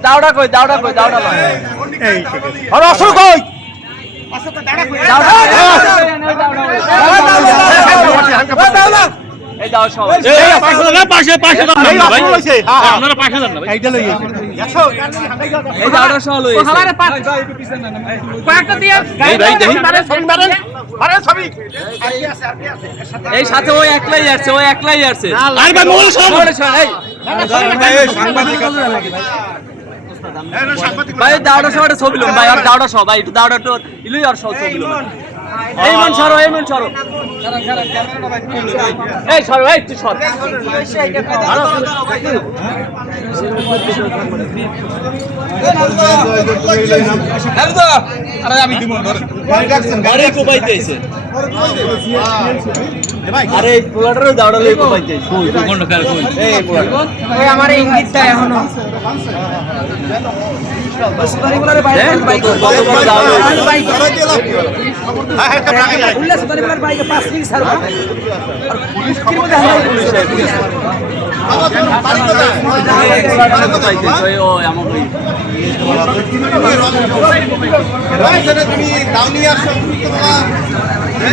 দাওড়া কই দাওড়া কই দাওড়া লয় আর আসল কই আসল তো দাওড়া কই দাওড়া এই দাও সবাই এই পাশে পাশে দাও না ভাই আপনারা পাশে দাও না ভাই এইটা লই গেছে 100 এই দাওড়া সহ লই গেছে আমারে পাঁচ কয়েকটা দিয়ে ভাই ভাই দেখি আরে সবই এই সাথে ওই একলাই আসছে আর ভাই মোল সব এই সাংবাদিক ভাই দাওড়া সহ ছবি লম ভাই আর দাওড়া সহ ভাই একটু দাওড়া তো ইলুই আর সহ ছবি লম এই মন সরো এই সরো এই তুই সর আরে আমি দিব আরে কোপাইতে আইছে আরে এই পোলাটারও দাওড়া লই কোপাইতে আইছে কোন কার কোন এই পোলাটা ওই আমার ইঙ্গিতটা এখনো বস পরিবারের বাইরে বাইক কত বড় দাওড়া বাইক উল্লাস পরিবারের বাইকে 5 মিনিট ছাড়ো আর পুলিশ কি মধ্যে হারাই পুলিশ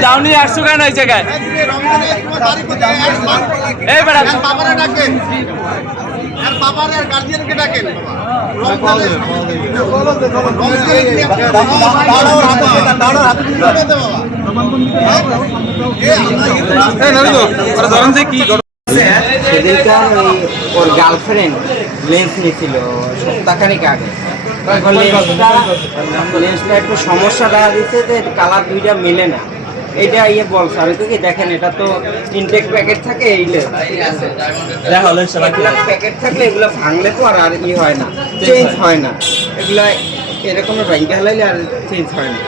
দাউনি আসছো কেন এই জায়গায় এই বেটা বাবারে ডাকেন আর বাবার আর গার্জিয়ানকে ডাকেন সেদিনকার ওর গার্লফ্রেন্ড লেন্স নিয়েছিল সপ্তাহখানিক আগে। লেন্সটা একটু সমস্যা দেখা দিচ্ছে যে কালার দুইটা মেলে না, এটা বলছে। আমি তো কি দেখেন, এটা তো ইনটেক প্যাকেট থাকে, এই প্যাকেট থাকলে এগুলো ভাঙলে তো আর হয় না, চেঞ্জ হয় না, এগুলা এরকম ব্যাংকে হালাইলে আর চেঞ্জ হয় না।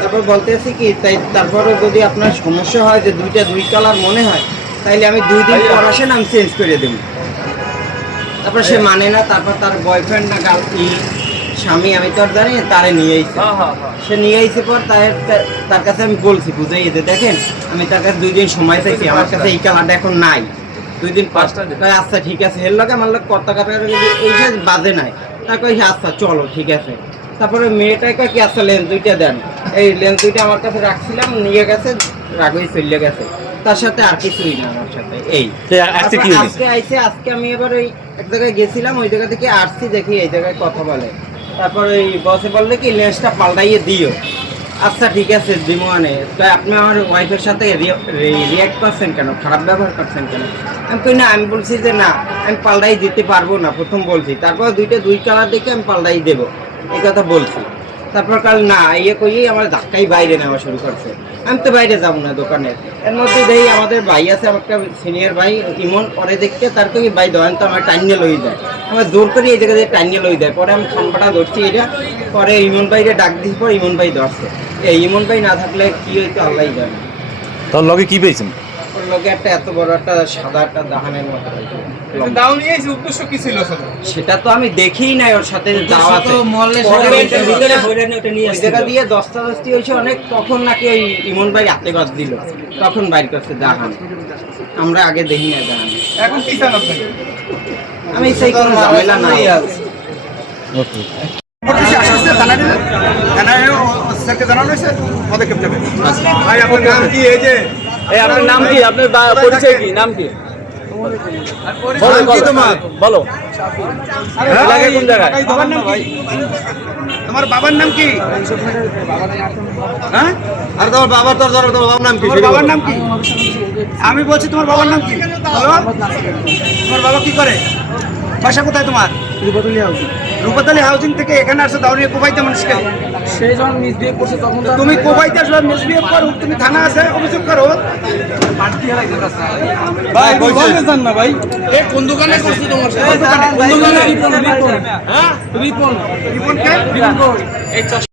তারপর বলতেছি কি, তাই তারপরে যদি আপনার সমস্যা হয় যে দুই কালার মনে হয়, তাইলে আমি 2 দিন পর আসেন, আমি চেঞ্জ করে দেবো। তারপর সে মানে না, তারপর তার বয়ফ্রেন্ড না স্বামী, আমি তো আর জানি, তারে নিয়ে আইছে। সে নিয়ে আইছে পর তার কাছে আমি বলছি, বুঝাই যে দেখেন, আমি তার কাছে 2 দিন সময় চাইছি, আমার কাছে এই কালারটা এখন নাই, 2 দিন পাঁচটা। আচ্ছা ঠিক আছে, এর লগে আমার লোক কত কাপড় এই বাজে নাই, তারপর আচ্ছা চলো ঠিক আছে। তারপরে মেয়েটাকে কি আচ্ছা লেন্স 2টা দেন, এই লেন্স 2টা আমার কাছে রাখছিলাম, নিয়ে গেছে, রাগই চলে গেছে, তার সাথে আর কিছুই না আমার সাথে। এই আজকে আইছে, আজকে আমি এবার ওই এক জায়গায় গেছিলাম, ওই জায়গা থেকে আসছি, দেখি এই জায়গায় কথা বলে। তারপর ওই বসে বললে কি লেন্সটা পাল্টাইয়ে দিও। আচ্ছা ঠিক আছে দিমোয়ানে, তাই আপনি আমার ওয়াইফের সাথে রিয়াক্ট করছেন কেন, খারাপ ব্যবহার করছেন কেন? আমি কই না, আমি বলছি যে না, আমি পাল্টাই দিতে পারবো না, প্রথম বলছি। তারপর 2 কালার দেখে আমি পাল্টাই দেবো, এই কথা বলছি। তারপর কাল না কইয়েই আমার ধাক্কাই বাইরে নেওয়া শুরু করছে। আমি তো বাইরে যাবো না দোকানের। এর মধ্যে দেখি আমাদের ভাই আছে, আমার একটা সিনিয়র ভাই ইমন, পরে দেখতে তার কই ভাই ধরেন তো, আমার টাইনিয়ে লই দেয়, আমার জোর করে এই জায়গা দিয়ে টাইনিয়ে লই দেয়। পরে আমি খাম্পাটা ধরছি, এটা পরে ইমন ভাইরে ডাক দিই, পর ইমন ভাই ধরছে। এই ইমন ভাই না থাকলে কি হইতো আল্লাহ জানে। তোর লগে কি পেয়েছেন? ওর লগে একটা এত বড় একটা সাদা একটা দাহানের মতো, সেটা তো আমি দেখিই নাই। ওর সাথে যাওয়া জায়গা দিয়ে দস্তাদস্তি হয়েছে অনেক, তখন নাকি ওই ইমন ভাই হাতে গছ দিল, তখন বাইর করছে দাহান। আমরা আগে দেখি না দাহান। এখন কি চান আপনি? আমি সেই কোনো ঝামেলা নাই। আপনার নাম কি, আপনার পরিচয় কি, নাম কি বলো? কোন জায়গায়? তোমার বাবার নাম কি? হ্যাঁ, আর তোমার বাবার বাবার নাম কি? বাবার নাম কি? আমি বলছি তোমার বাবার নাম কি? বলো। তোমার বাবা কি করে? বাসা কোথায় তোমার? রূপাতলী হাউজিং থেকে এখানে আসছে দাও নিয়ে কোপাইতে মানুষকে সেই যখন মিসবিহেভ করছে তখন তো তুমি কোপাইতে আসলে মিসবিহেভ করো, তুমি থানা আছে অভিযোগ করো। ভাই বলতে চান না ভাই কোন দোকানে করছি তোমার সাথে? কোন দোকানে রিপন হ্যাঁ রিপন রিপনকে রিপন